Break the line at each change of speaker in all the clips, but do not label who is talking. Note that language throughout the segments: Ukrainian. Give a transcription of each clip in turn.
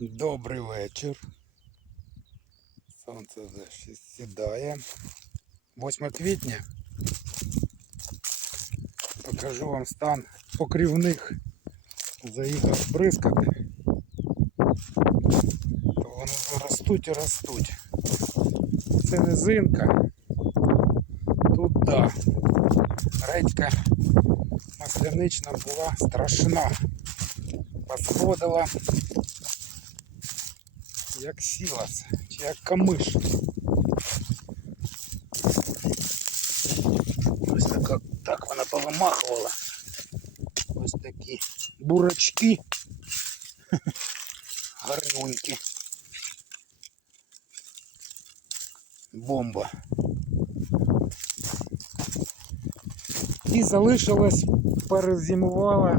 Добрий вечір. Сонце вже сідає. 8 квітня. Покажу вам стан покрівних. Заїхав бризкати. Вони вже ростуть і ростуть. Це низинка. Тут да. Редька маслянична була страшна. Посходила як сілас, чи як камиш. Ось така, так вона повимахувала. Ось такі бурачки. Гарнюнькі. Бомба. І залишилась, перезимувала,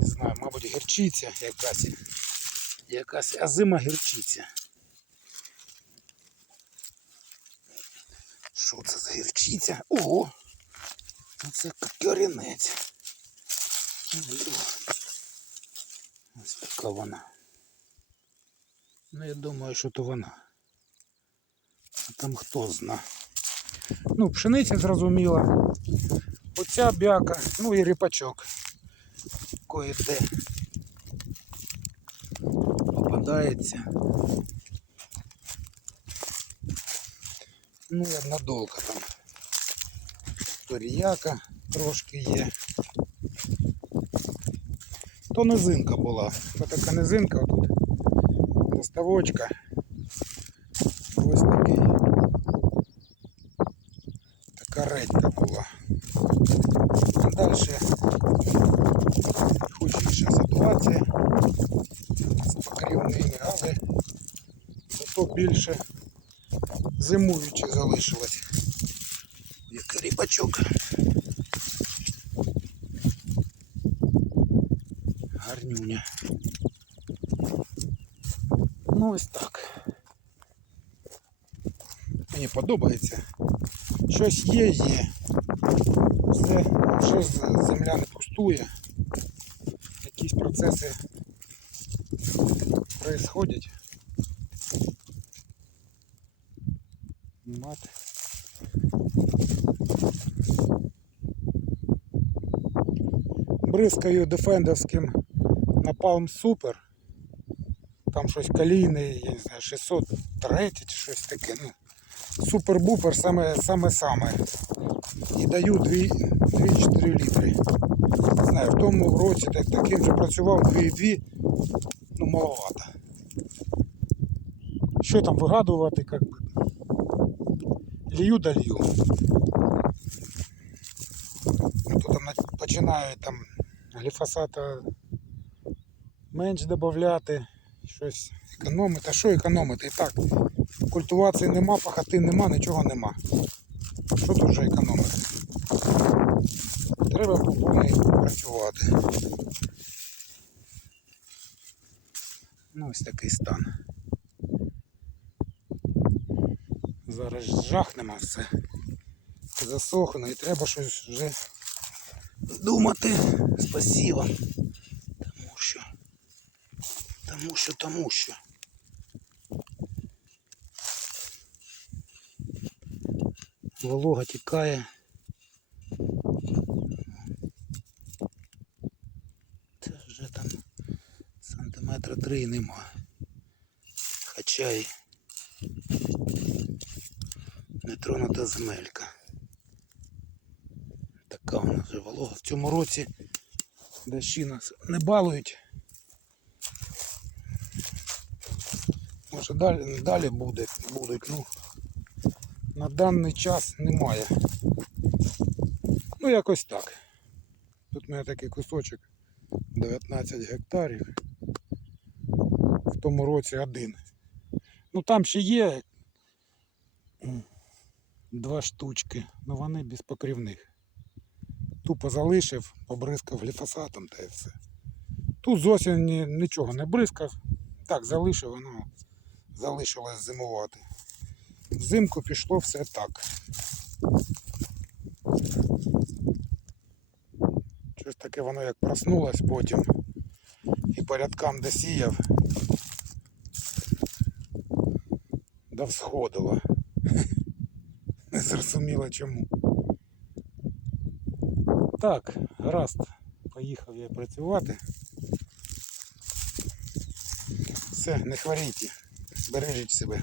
не знаю, мабуть, гірчиця якась. Якась азима гірчиця. Що це за гірчиця? Ого! Ну, Це корінець. Ось така вона. Ну, я думаю, що то вона. А там хто зна. Ну, пшениця зрозуміла. Оця бяка, ну і ріпачок. Кое-де попадається. Ну і однодолка там. Торіяка трошки є. То низинка була. То така низинка тут. Доставочка. Ось такий. Така редька була. А далі худіша зато більше зимуючи залишилось. Як ріпачок. Гарнюня. Ну ось так. Мені подобається. Щось є, є. Все, вже з- земля не пустує. Якісь процеси происходять. Мат. Бризкаю дефендовським напалм супер. Там щось калійне, я не знаю, 603 чи щось таке. Ну, супер-бупер саме саме саме. І даю 2-4 літри. Не знаю, в тому році так, таким же працював 2,2, ну маловато. Що там вигадувати, как би. Лью да лью. Ну, то там на- там гліфосата менш додати, щось економити. А що економити? І так, культивації нема, пахоти нема, нічого нема. Що тут вже економити? Треба по працювати. Ну ось такий стан. Зараз жахнемо все. Засохне і треба щось вже думати з посівом. Тому що. Тому що, тому що. Волога тікає. Це вже там сантиметра три нема. Хоча й нетронута земелька. Така вона вже волога. В цьому році дощі нас не балують. Може далі, далі буде, будуть, ну на даний час немає. Ну якось так. Тут у мене такий кусочок 19 гектарів. В тому році один. Ну там ще є два штучки, але вони без покрівних. Тупо залишив, побризкав гліфосатом та і все. Тут зовсім ні- нічого не бризкав. Так, залишив, воно залишилось зимувати. Взимку пішло все так. Щось таке воно як проснулось потім. і по рядкам де сіяв. Да всходило. Зрозуміло чому. Так, гаразд. Поїхав я працювати. Все, не хворійте. Бережіть себе.